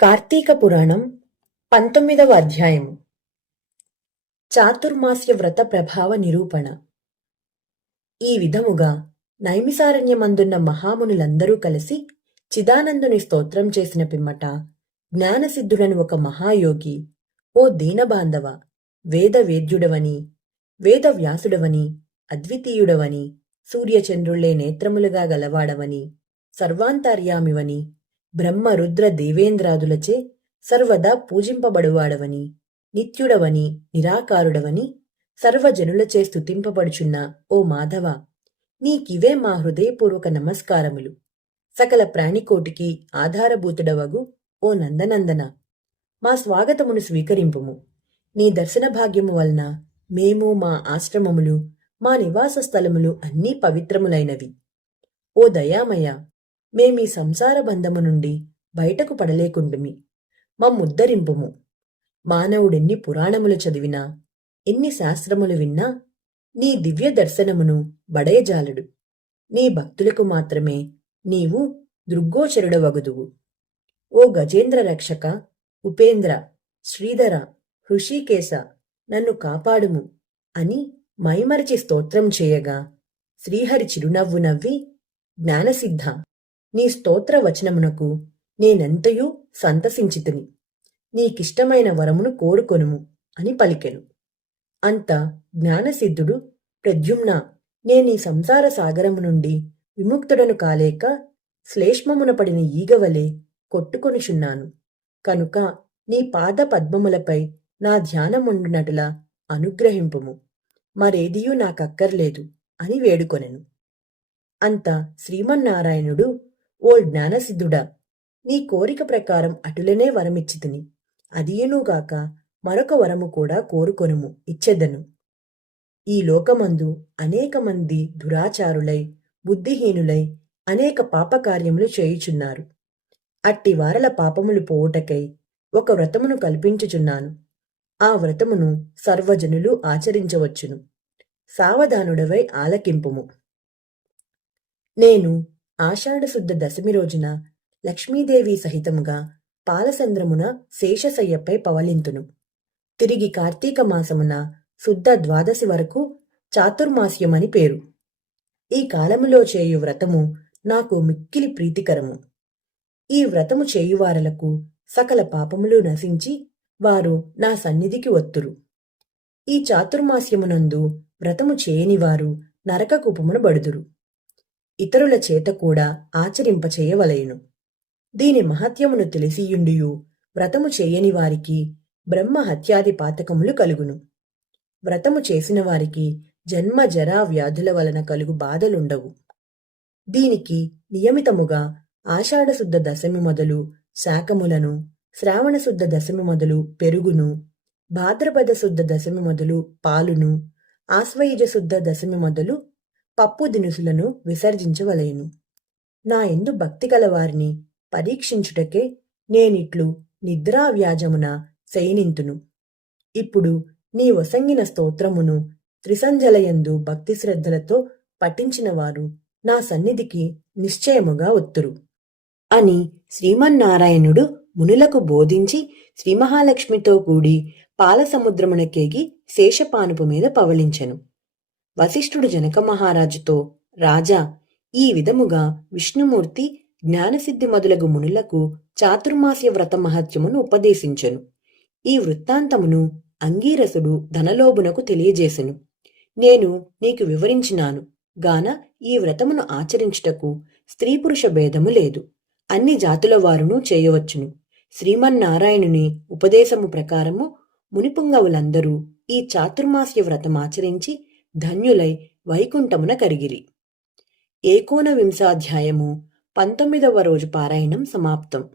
కార్తీక పురాణం పంతొమ్మిదవ అధ్యాయము చాతుర్మాస్య వ్రత ప్రభావ నిరూపణ. ఈ విధముగా నైమిసారణ్యమందున్న మహామునులందరూ కలిసి చిదానందుని స్తోత్రం చేసిన పిమ్మట జ్ఞానసిద్ధుడని ఒక మహాయోగి ఓ దీనబాంధవ వేద వేద్యుడవని వేద వ్యాసుడవని అద్వితీయుడవని సూర్యచంద్రుళ్ళే నేత్రములుగా గలవాడవని సర్వాంతర్యామివని బ్రహ్మ రుద్ర దేవేంద్రాదులచే సర్వదా పూజింపబడువాడవని నిత్యుడవని నిరాకారుడవని సర్వజనులచే స్తుతింపబడుచున్న ఓ మాధవ నీకివే మా హృదయపూర్వక నమస్కారములు. సకల ప్రాణికోటికి ఆధారభూతుడవగు ఓ నందనందన. మా స్వాగతమును స్వీకరింపుము. నీ దర్శన భాగ్యము వలన మేము మా ఆశ్రమములు మా నివాస స్థలములు అన్నీ పవిత్రములైనవి. ఓ దయామయ మేమీ సంసార బంధము నుండి బయటకు పడలేకుండుమి. మమ్ముద్ధరింపుము. మానవుడెన్ని పురాణములు చదివినా ఎన్ని శాస్త్రములు విన్నా నీ దివ్య దర్శనమును బడయజాలడు. నీ భక్తులకు మాత్రమే నీవు దృగ్గోచరుడవగుదువు. ఓ గజేంద్ర రక్షక ఉపేంద్ర శ్రీధర హృషికేశ నన్ను కాపాడుము అని మైమరిచి స్తోత్రం చేయగా శ్రీహరి చిరునవ్వు నవ్వి జ్ఞానసిద్ధ నీ స్తోత్ర వచనమునకు నేనెంతయూ సంతసించితిని నీకిష్టమైన వరమును కోరుకొనుము అని పలికెను. అంత జ్ఞానసిద్ధుడు ప్రద్యుమ్న నేనీ సంసార సాగరము నుండి విముక్తుడను కాలేక శ్లేష్మమున పడిన ఈగవలే కొట్టుకొనుచున్నాను. కనుక నీ పాద పద్మములపై నా ధ్యానముండునటులా అనుగ్రహింపుము. మరేదియూ నాకక్కర్లేదు అని వేడుకొనెను. అంత శ్రీమన్నారాయణుడు ఓ జ్ఞానసిద్ధుడా నీ కోరిక ప్రకారం అటులనే వరమిచ్చితిని. అదియునుగాక మరొక వరము కూడా కోరుకొనుము ఇచ్చెదను. ఈ లోకమందు అనేక మంది దురాచారులై బుద్ధిహీనులై అనేక పాపకార్యములు చేయుచున్నారు. అట్టి వారల పాపములు పోవుటకై ఒక వ్రతమును కల్పించుచున్నాను. ఆ వ్రతమును సర్వజనులు ఆచరించవచ్చును. సావధానుడవై ఆలకింపుము. నేను ఆషాఢశుద్ధ దశమి రోజున లక్ష్మీదేవి సహితముగా పాలసంద్రమున శేషశయ్యపై పవలింతును. తిరిగి కార్తీక మాసమున శుద్ధ ద్వాదశి వరకు చాతుర్మాస్యమని పేరు. ఈ కాలములో చేయు వ్రతము నాకు మిక్కిలి ప్రీతికరము. ఈ వ్రతము చేయువారలకు సకల పాపములు నశించి వారు నా సన్నిధికి వత్తురు. ఈ చాతుర్మాస్యమునందు వ్రతము చేయనివారు నరకకూపమున బడుదురు. ఇతరుల చేత కూడా ఆచరింపచేయవలయను దీని మహత్యమును తెలిసియుండియు వ్రతము చేయని వారికి బ్రహ్మ హత్యాది పాతకములు కలుగును. వ్రతము చేసిన వారికి జన్మ జరా వ్యాధుల వలన కలుగు బాధలుండవు. దీనికి నియమితముగా ఆషాఢశుద్ధ దశమి మొదలు శాకములను శ్రావణశుద్ధ దశమి మొదలు పెరుగును భాద్రపద శుద్ధ దశమి మొదలు పాలును ఆశ్వయుజ శుద్ధ దశమి మొదలు పప్పు దినుసులను విసర్జించవలెను. నా ఎందు భక్తి గలవారిని పరీక్షించుటకే నేనిట్లు నిద్రావ్యాజమున శయనింతును. ఇప్పుడు నీ వసంగిన స్తోత్రమును త్రిసంజలయందు భక్తి శ్రద్ధలతో పఠించిన వారు నా సన్నిధికి నిశ్చయముగా ఒత్తురు. అని శ్రీమన్నారాయణుడు మునులకు బోధించి శ్రీ మహాలక్ష్మితో కూడి పాలసముద్రమునకేగి శేషపానుపు మీద పవలించెను వశిష్ఠుడు జనక మహారాజుతో రాజా ఈ విధముగా విష్ణుమూర్తి జ్ఞానసిద్ధి మొదలగు మునులకు చాతుర్మాస్య వ్రత మహత్యమును ఉపదేశించెను. ఈ వృత్తాంతమును అంగీరసుడు ధనలోభునకు తెలియజేసెను. నేను నీకు వివరించినాను. గాన ఈ వ్రతమును ఆచరించుటకు స్త్రీ పురుష భేదము లేదు. అన్ని జాతుల వారును చేయవచ్చును. శ్రీమన్నారాయణుని ఉపదేశము ప్రకారము మునిపుంగవులందరూ ఈ చాతుర్మాస్య వ్రతం ఆచరించి ధన్యులై వైకుంఠమున కరిగిరి. ఏకోన వింశాధ్యాయము పంతొమ్మిదవ రోజు పారాయణం సమాప్తం.